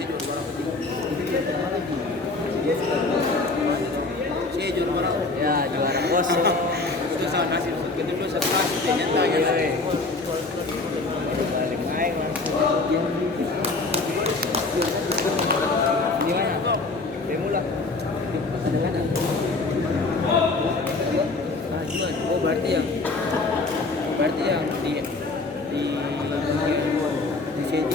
Ya juara kosong. Susah kasih kita dulu setelah nyantai gitu. Balik aing langsung. Gimana? Demo lah. Kadang-kadang. Nah, gimana? Oh, berarti yang di sini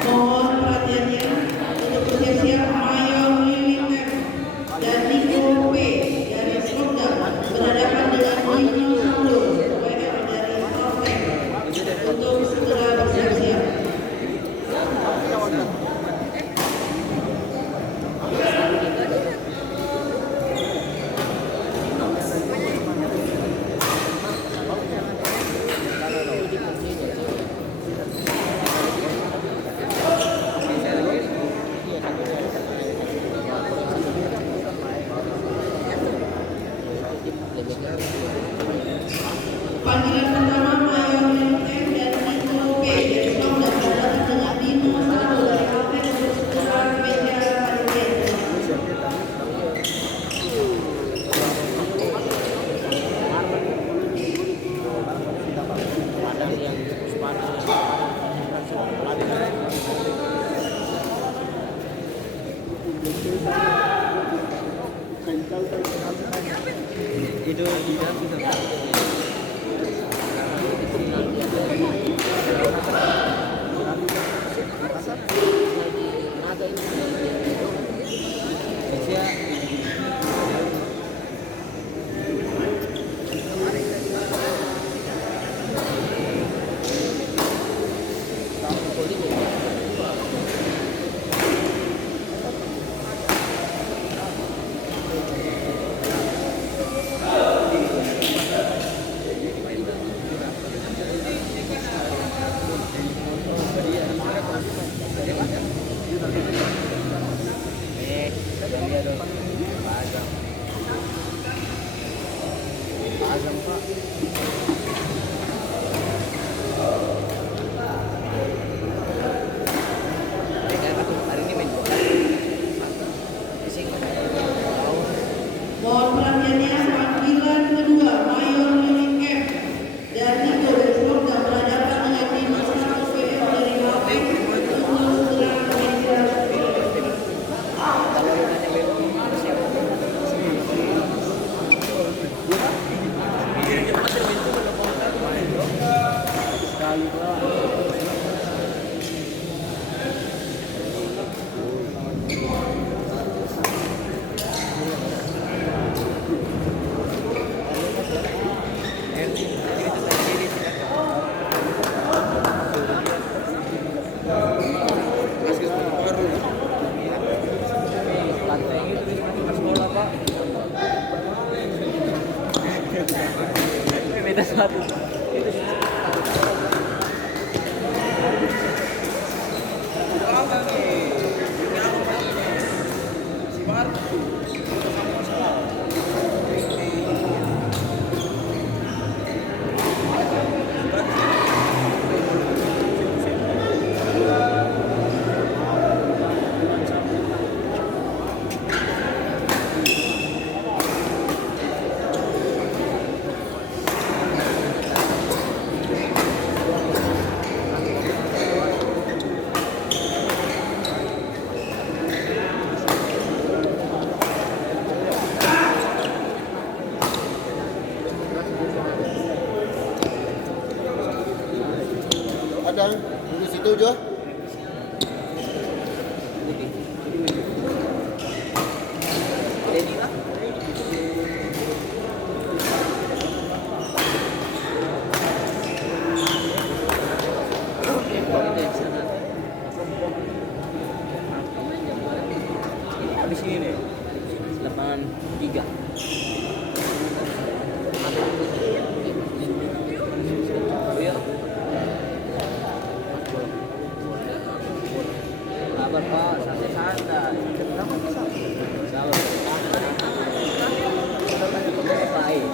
Mohon perhatiannya untuk bersiap-siap Mayor Lili F dan Niko P dari Srodam berhadapan dengan Ibnu Samsul WL dari Poltek untuk segera bersiap-siap. Panggilan pertama Mayor Lili F dan Niko P dari Srodam berhadapan dengan Ibnu Samsul dari Poltek untuk segera meja panitia. itu tidak bisa. Azam Pak. Hari ini main bola. Mohon perhatiannya panggilan kedua Mayor Lili F dan Niko dari Srodam berhadapan dengan Ibnu Samsul WL dari Poltek untuk segera meja panitia. Kalau nanya bemo siapa? Sekali lah. Minta satu. Ada di situ Jo. sabar Pak, santai-santai. Kenapa bisa? Sabar. Baik.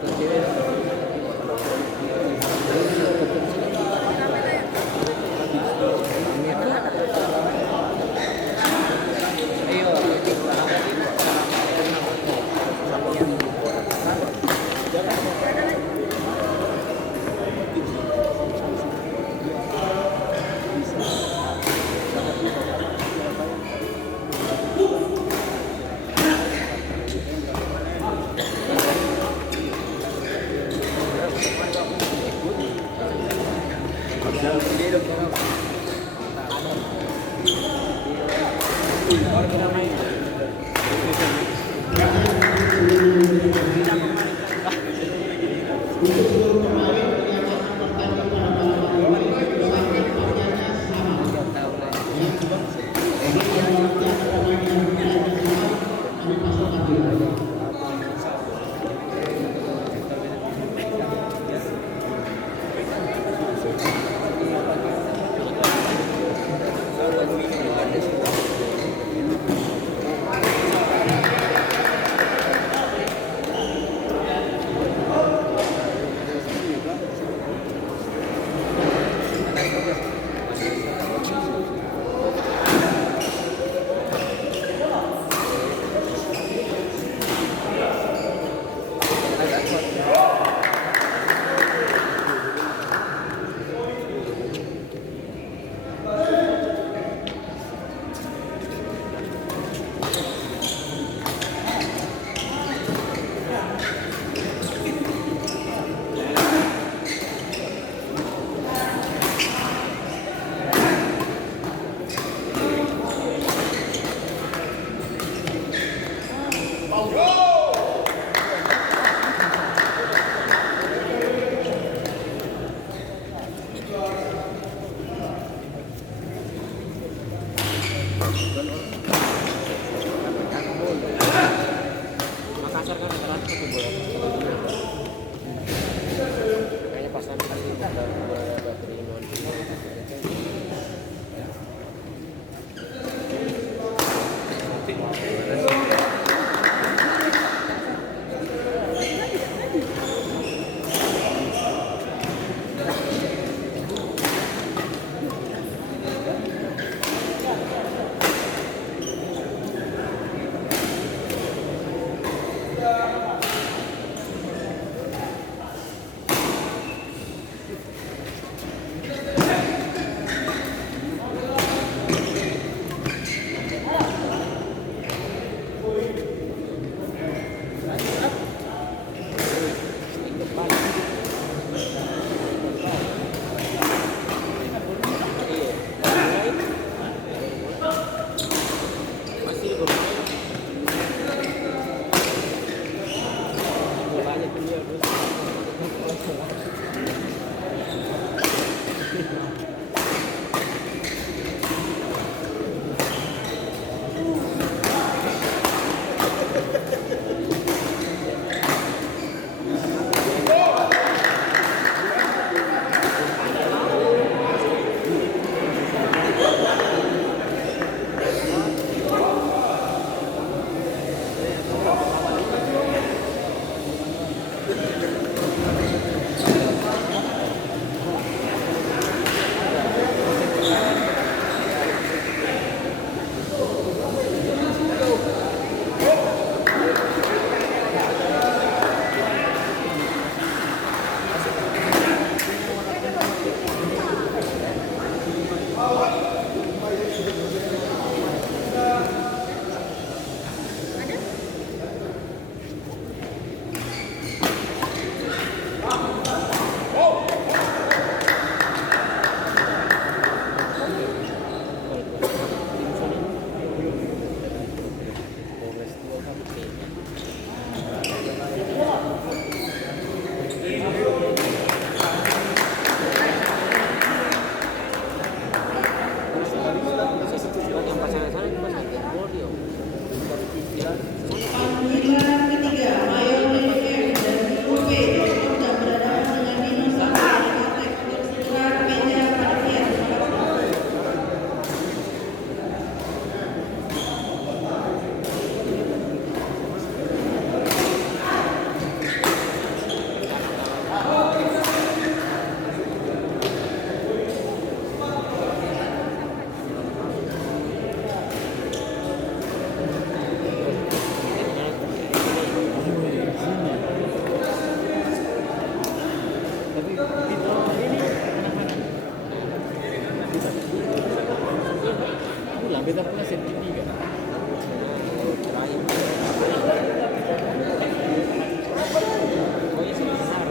Itu cewek. Untuk seluruh pemain penyamakan pertandingan pada malam hari ini berdasarkan pakaiannya sama. Jadi yang latihan pemain yang berada sama kami pasangkan dulu. Makassar kan rata-rata tuh bola. Kayaknya pas nanti kita ada baterai non. Beda pula segitiga. Oh, ini sebesar.